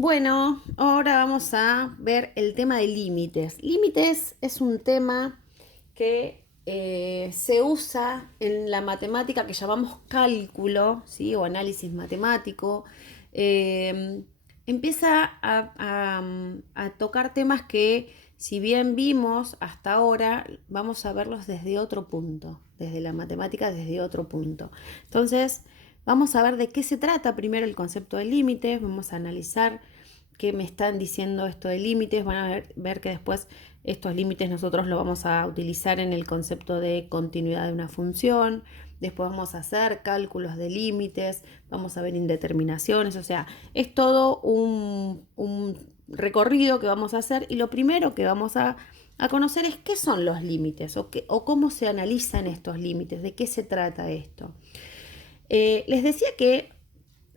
Bueno, ahora vamos a ver el tema de límites. Límites es un tema que se usa en la matemática que llamamos cálculo, ¿sí? O análisis matemático. Eh, Empieza a tocar temas que, si bien vimos hasta ahora, vamos a verlos desde otro punto, desde la matemática, desde otro punto. Entonces, vamos a ver de qué se trata primero el concepto de límites, vamos a analizar qué me están diciendo esto de límites, van a ver que después estos límites nosotros lo vamos a utilizar en el concepto de continuidad de una función, después vamos a hacer cálculos de límites, vamos a ver indeterminaciones, o sea, es todo un recorrido que vamos a hacer y lo primero que vamos a conocer es qué son los límites o cómo se analizan estos límites, de qué se trata esto. Les decía que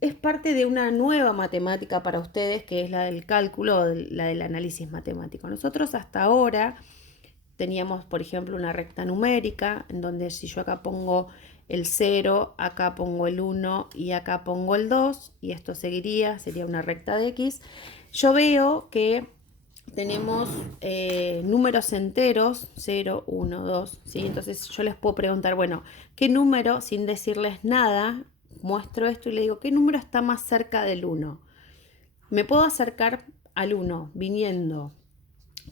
es parte de una nueva matemática para ustedes, que es la del cálculo, la del análisis matemático. Nosotros hasta ahora teníamos, por ejemplo, una recta numérica, en donde si yo acá pongo el 0, acá pongo el 1 y acá pongo el 2, y esto sería una recta de X, yo veo que tenemos números enteros, 0, 1, 2, ¿sí? Entonces yo les puedo preguntar, bueno, ¿qué número, sin decirles nada, muestro esto y le digo, ¿qué número está más cerca del 1? Me puedo acercar al 1 viniendo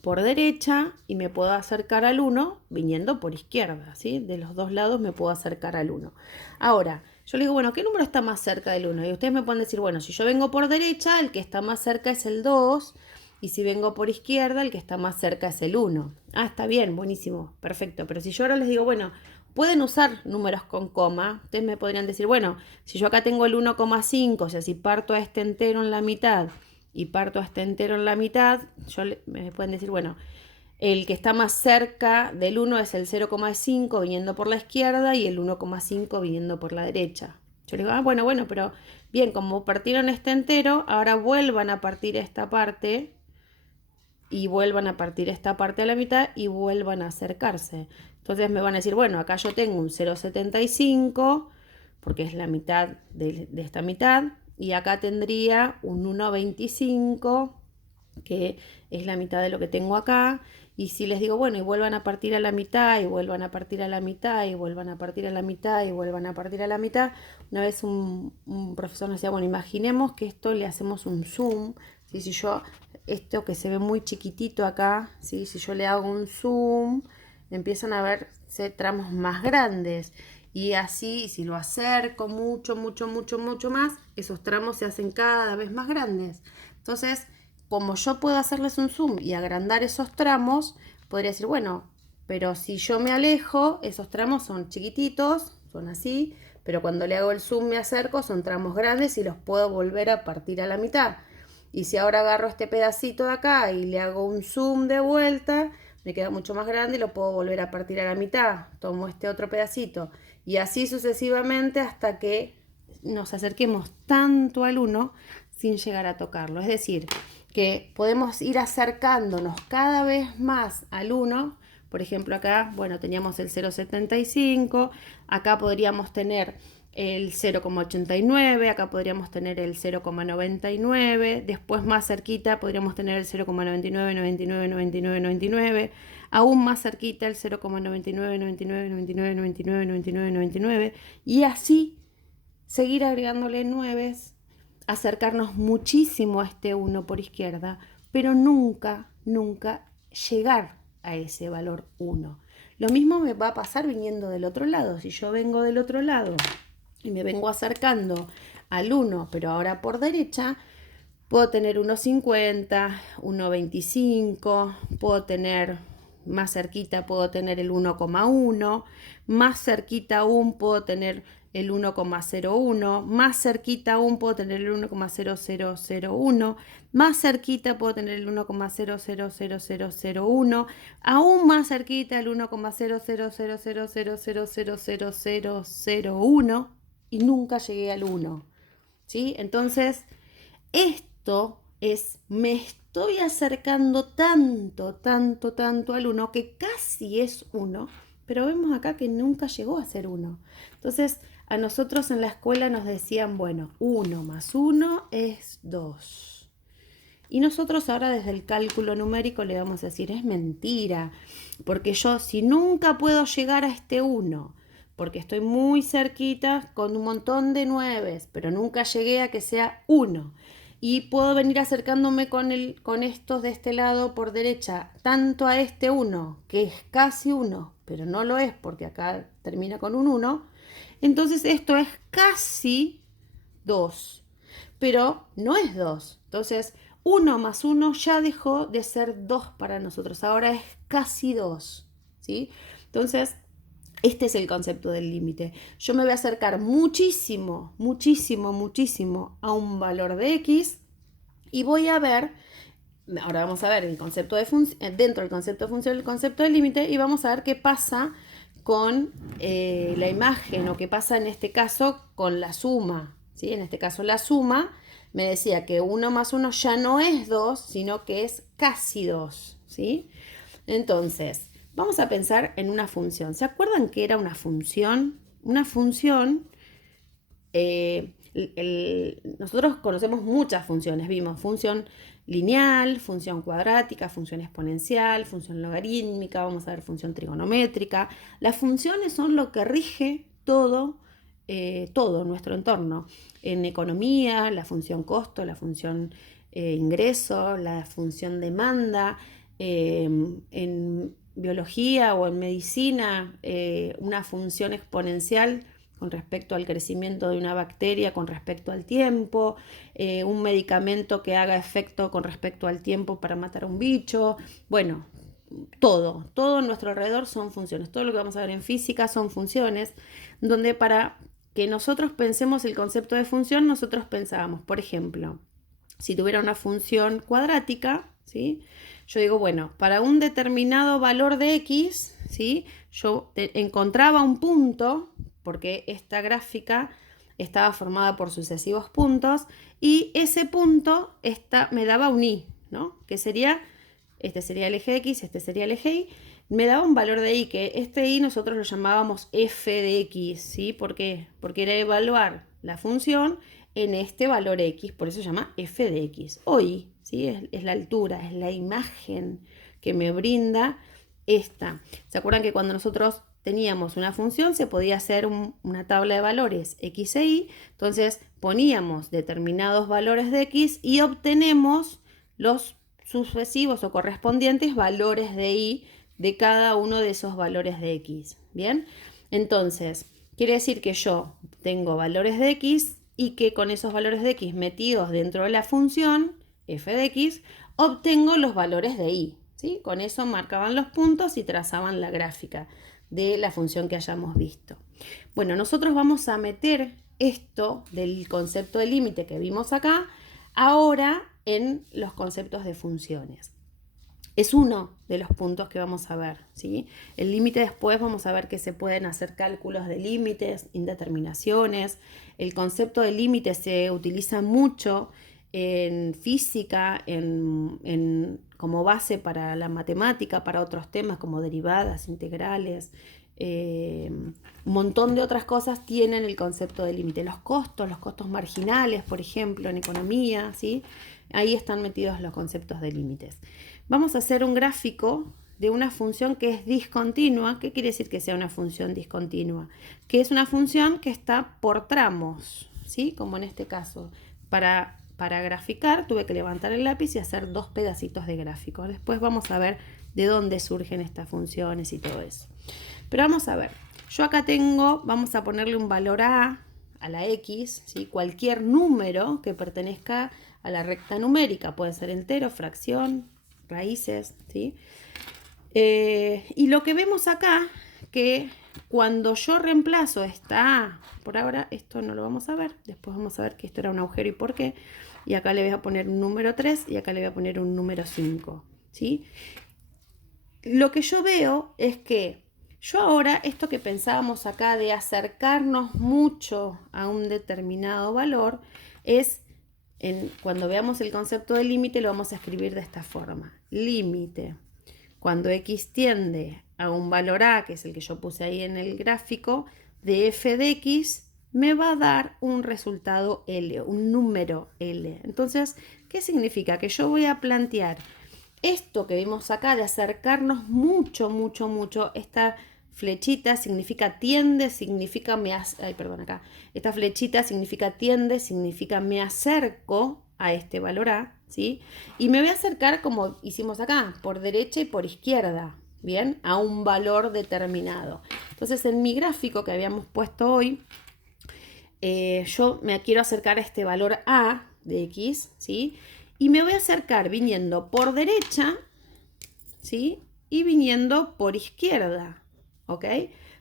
por derecha y me puedo acercar al 1 viniendo por izquierda, ¿sí? De los dos lados me puedo acercar al 1. Ahora, yo le digo, bueno, ¿qué número está más cerca del 1? Y ustedes me pueden decir, bueno, si yo vengo por derecha, el que está más cerca es el 2, y si vengo por izquierda, el que está más cerca es el 1. Ah, está bien, buenísimo, perfecto. Pero si yo ahora les digo, bueno, pueden usar números con coma, ustedes me podrían decir, bueno, si yo acá tengo el 1,5, o sea, si parto a este entero en la mitad y parto a este entero en la mitad, me pueden decir, bueno, el que está más cerca del 1 es el 0,5 viniendo por la izquierda y el 1,5 viniendo por la derecha. Yo les digo, bueno, pero bien, como partieron este entero, ahora vuelvan a partir esta parte y vuelvan a partir esta parte a la mitad y vuelvan a acercarse. Entonces me van a decir, bueno, acá yo tengo un 0,75 porque es la mitad de esta mitad, y acá tendría un 1,25 que es la mitad de lo que tengo acá. Y si les digo, bueno, y vuelvan a partir a la mitad, y vuelvan a partir a la mitad, y vuelvan a partir a la mitad, y vuelvan a partir a la mitad, una vez un profesor nos decía, bueno, imaginemos que esto le hacemos un zoom, ¿sí? Si yo, esto que se ve muy chiquitito acá, ¿sí? Si yo le hago un zoom, empiezan a verse tramos más grandes. Y así, si lo acerco mucho más, esos tramos se hacen cada vez más grandes. Entonces, como yo puedo hacerles un zoom y agrandar esos tramos, podría decir, bueno, pero si yo me alejo, esos tramos son chiquititos, son así, pero cuando le hago el zoom me acerco, son tramos grandes y los puedo volver a partir a la mitad. Y si ahora agarro este pedacito de acá y le hago un zoom de vuelta, me queda mucho más grande y lo puedo volver a partir a la mitad. Tomo este otro pedacito y así sucesivamente hasta que nos acerquemos tanto al 1 sin llegar a tocarlo. Es decir, que podemos ir acercándonos cada vez más al 1. Por ejemplo, acá, bueno, teníamos el 0,75, acá podríamos tener el 0,89, acá podríamos tener el 0,99, después más cerquita podríamos tener el 0,99, 99, 99, 99, aún más cerquita el 0,99, 99, 99, 99, 99, 99, y así seguir agregándole 9, acercarnos muchísimo a este 1 por izquierda, pero nunca llegar a ese valor 1. Lo mismo me va a pasar viniendo del otro lado. Si yo vengo del otro lado y me vengo acercando al 1, pero ahora por derecha, puedo tener 1,50, 1,25, puedo tener más cerquita, puedo tener el 1,1, más cerquita aún puedo tener el 1,01, más cerquita aún puedo tener el 1,0001, más cerquita puedo tener el 1,000001, aún más cerquita el 1,0000000001 y nunca llegué al 1. ¿Sí? Entonces, esto es, me estoy acercando tanto al 1 que casi es 1, pero vemos acá que nunca llegó a ser 1. Entonces, a nosotros en la escuela nos decían, bueno, 1 más 1 es 2. Y nosotros ahora desde el cálculo numérico le vamos a decir, es mentira, porque yo si nunca puedo llegar a este 1, porque estoy muy cerquita con un montón de 9, pero nunca llegué a que sea 1. Y puedo venir acercándome con estos de este lado por derecha, tanto a este 1, que es casi 1, pero no lo es porque acá termina con un 1. Entonces esto es casi 2, pero no es 2. Entonces 1 más 1 ya dejó de ser 2 para nosotros, ahora es casi 2, ¿sí? Entonces, este es el concepto del límite. Yo me voy a acercar muchísimo, muchísimo, muchísimo a un valor de X y voy a ver, ahora vamos a ver el concepto de dentro del concepto de función, el concepto del límite, y vamos a ver qué pasa con la imagen o qué pasa en este caso con la suma, ¿sí? En este caso la suma me decía que 1 más 1 ya no es 2, sino que es casi 2, ¿sí? Entonces, vamos a pensar en una función. ¿Se acuerdan que era una función? Una función, nosotros conocemos muchas funciones. Vimos función lineal, función cuadrática, función exponencial, función logarítmica, vamos a ver función trigonométrica. Las funciones son lo que rige todo nuestro entorno. En economía, la función costo, la función ingreso, la función demanda. En biología o en medicina, una función exponencial con respecto al crecimiento de una bacteria, con respecto al tiempo, un medicamento que haga efecto con respecto al tiempo para matar a un bicho. Bueno, todo en nuestro alrededor son funciones. Todo lo que vamos a ver en física son funciones, donde para que nosotros pensemos el concepto de función, nosotros pensábamos, por ejemplo, si tuviera una función cuadrática, ¿sí? Yo digo, bueno, para un determinado valor de X, ¿sí? Yo encontraba un punto, porque esta gráfica estaba formada por sucesivos puntos, y ese punto me daba un Y, ¿no? Que sería, este sería el eje X, este sería el eje Y, me daba un valor de Y, que este Y nosotros lo llamábamos f de X, ¿sí? ¿Por qué? Porque era evaluar la función en este valor X, por eso se llama f de X, o Y, ¿sí? Es la altura, es la imagen que me brinda esta. ¿Se acuerdan que cuando nosotros teníamos una función se podía hacer una tabla de valores X e Y? Entonces poníamos determinados valores de X y obtenemos los sucesivos o correspondientes valores de Y de cada uno de esos valores de X. ¿Bien? Entonces, quiere decir que yo tengo valores de X y que con esos valores de X metidos dentro de la función f de X, obtengo los valores de Y, ¿sí? Con eso marcaban los puntos y trazaban la gráfica de la función que hayamos visto. Bueno, nosotros vamos a meter esto del concepto de límite que vimos acá, ahora en los conceptos de funciones. Es uno de los puntos que vamos a ver, ¿sí? El límite después vamos a ver que se pueden hacer cálculos de límites, indeterminaciones. El concepto de límite se utiliza mucho en física, como base para la matemática, para otros temas como derivadas, integrales. Un montón de otras cosas tienen el concepto de límite. Los costos marginales, por ejemplo, en economía, ¿sí? Ahí están metidos los conceptos de límites. Vamos a hacer un gráfico de una función que es discontinua. ¿Qué quiere decir que sea una función discontinua? Que es una función que está por tramos, ¿sí? Como en este caso. Para graficar tuve que levantar el lápiz y hacer 2 pedacitos de gráfico. Después vamos a ver de dónde surgen estas funciones y todo eso. Pero vamos a ver. Yo acá vamos a ponerle un valor a la X, ¿sí? Cualquier número que pertenezca a la recta numérica. Puede ser entero, fracción, raíces, ¿sí? Y lo que vemos acá, que cuando yo reemplazo esta A, por ahora esto no lo vamos a ver, después vamos a ver que esto era un agujero y por qué, y acá le voy a poner un número 3 y acá le voy a poner un número 5, ¿sí? Lo que yo veo es que yo ahora, esto que pensábamos acá de acercarnos mucho a un determinado valor, es cuando veamos el concepto de límite lo vamos a escribir de esta forma. Límite. Cuando X tiende a un valor A, que es el que yo puse ahí en el gráfico, de f de X me va a dar un resultado L, un número L. Entonces, ¿qué significa? Que yo voy a plantear esto que vimos acá de acercarnos mucho, mucho, mucho. Esta flechita significa tiende, significa acá. Esta flechita significa tiende, significa me acerco a este valor A, ¿sí? Y me voy a acercar como hicimos acá, por derecha y por izquierda, ¿bien? A un valor determinado. Entonces, en mi gráfico que habíamos puesto hoy, yo me quiero acercar a este valor A de X, ¿sí? Y me voy a acercar viniendo por derecha, ¿sí? Y viniendo por izquierda, ¿ok?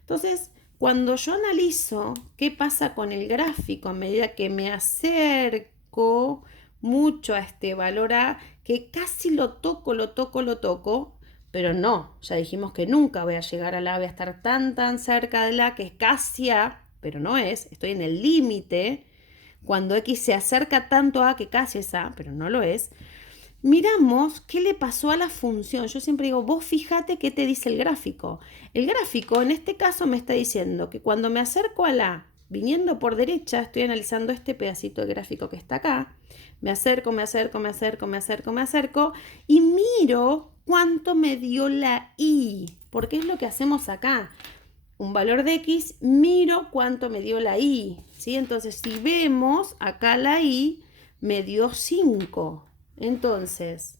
Entonces, cuando yo analizo qué pasa con el gráfico a medida que me acerco mucho a este valor A, que casi lo toco, pero no, ya dijimos que nunca voy a llegar al A, voy a estar tan cerca del A que es casi A, pero no es, estoy en el límite. Cuando X se acerca tanto a que casi es A, pero no lo es, miramos qué le pasó a la función. Yo siempre digo, vos fíjate qué te dice el gráfico. El gráfico en este caso me está diciendo que cuando me acerco a la, viniendo por derecha, estoy analizando este pedacito de gráfico que está acá, me acerco y miro cuánto me dio la Y, porque es lo que hacemos acá. Un valor de X, miro cuánto me dio la Y, ¿sí? Entonces, si vemos, acá la Y me dio 5. Entonces,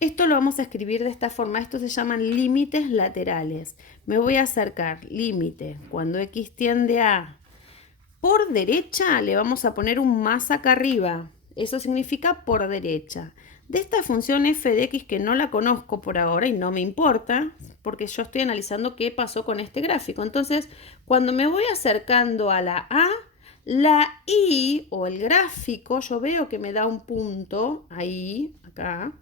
esto lo vamos a escribir de esta forma. Estos se llaman límites laterales. Me voy a acercar, límite, cuando X tiende a por derecha, le vamos a poner un más acá arriba. Eso significa por derecha. De esta función f de x, que no la conozco por ahora y no me importa, porque yo estoy analizando qué pasó con este gráfico. Entonces, cuando me voy acercando a la A, la Y o el gráfico, yo veo que me da un punto ahí, acá.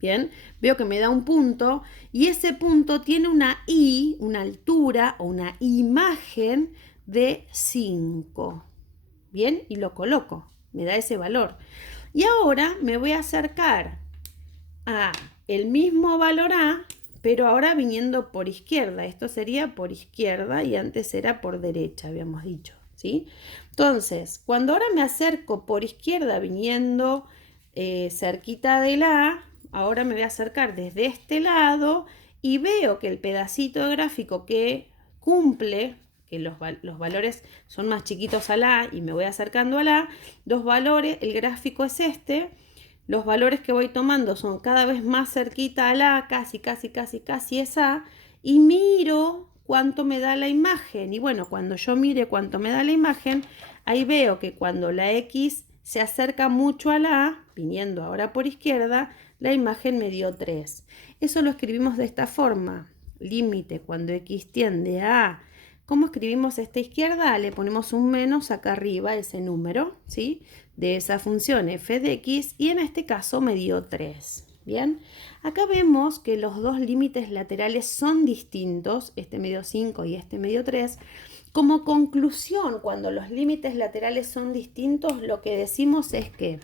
Bien, veo que me da un punto y ese punto tiene una Y, una altura o una imagen de 5. Bien, y lo coloco, me da ese valor. Y ahora me voy a acercar a el mismo valor A, pero ahora viniendo por izquierda. Esto sería por izquierda y antes era por derecha, habíamos dicho, ¿sí? Entonces, cuando ahora me acerco por izquierda viniendo cerquita del A, ahora me voy a acercar desde este lado y veo que el pedacito de gráfico que cumple, que los valores son más chiquitos al A y me voy acercando al A, los valores, el gráfico es este, los valores que voy tomando son cada vez más cerquita al A, casi es A, y miro cuánto me da la imagen. Y bueno, cuando yo mire cuánto me da la imagen, ahí veo que cuando la X se acerca mucho a la A, viniendo ahora por izquierda, la imagen me dio 3. Eso lo escribimos de esta forma. Límite cuando X tiende a A. ¿Cómo escribimos esta izquierda? Le ponemos un menos acá arriba, ese número, ¿sí? De esa función f de x, y en este caso me dio 3. Bien, acá vemos que los dos límites laterales son distintos, este me dio 5 y este me dio 3. Como conclusión, cuando los límites laterales son distintos, lo que decimos es que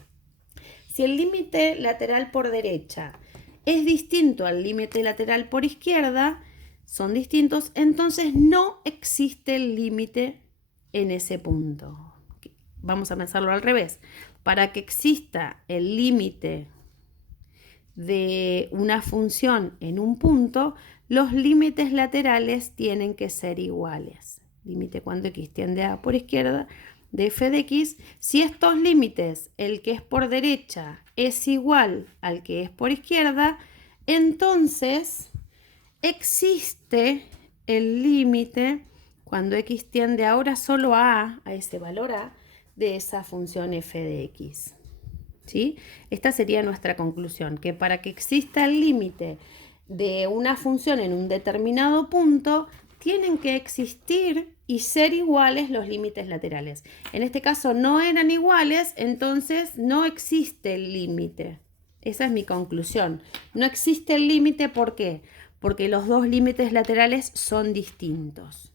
si el límite lateral por derecha es distinto al límite lateral por izquierda, son distintos, entonces no existe el límite en ese punto. Vamos a pensarlo al revés. Para que exista el límite de una función en un punto, los límites laterales tienen que ser iguales. Límite cuando x tiende a por izquierda de f de x. Si estos límites, el que es por derecha es igual al que es por izquierda, entonces existe el límite cuando x tiende ahora solo a ese valor a, de esa función f de x. ¿Sí? Esta sería nuestra conclusión, que para que exista el límite de una función en un determinado punto, tienen que existir y ser iguales los límites laterales. En este caso no eran iguales, entonces no existe el límite. Esa es mi conclusión. No existe el límite, ¿por qué? Porque los dos límites laterales son distintos.